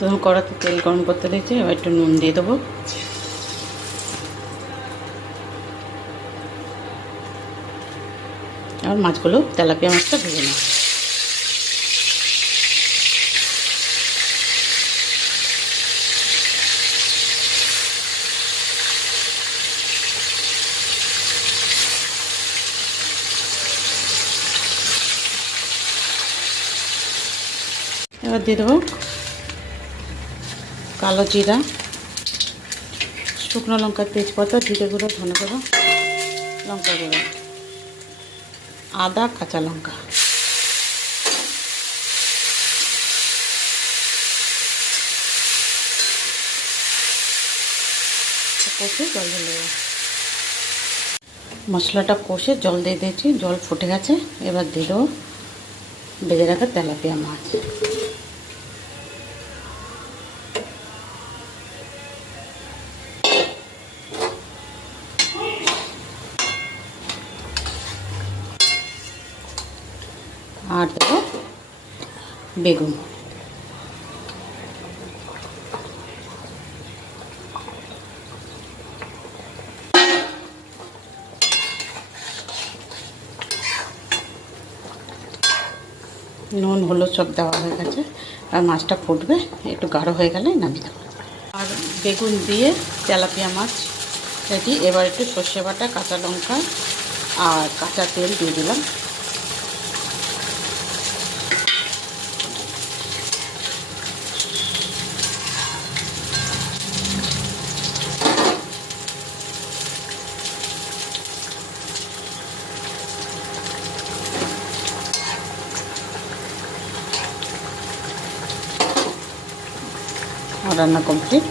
তখন কড়াতে তেল গরম করতে দিয়েছি, এবার একটু নুন দিয়ে দেবো। আর মাছগুলো তেলাপিয়া মাছটা ভেজে নেব। এবার দিয়ে দেবো কালো জিরা, শুকনো লঙ্কা, তেজপাতা, জিরে গুঁড়ো, ধনে গুঁড়ো, লঙ্কা গুঁড়ো, আদা, কাঁচা লঙ্কা। কষে জল ঢেলে দেবো। মশলাটা কষে জল দিয়ে দিয়েছি, জল ফুটে গেছে। এবার দিয়ে দেবো ভেজে রাখা তেলাপিয়া মাছ। আর দেবো বেগুন। নুন হলুদ সব দেওয়া হয়ে গেছে। আর মাছটা ফুটবে, একটু গাঢ় হয়ে গেলে নামিয়ে দেবো। আর বেগুন দিয়ে তেলাপিয়া মাছ রেডি। এবার একটু সর্ষে বাটা, কাঁচা লঙ্কা আর কাঁচা তেল দিয়ে দিলাম। রান্না কমপ্লিট।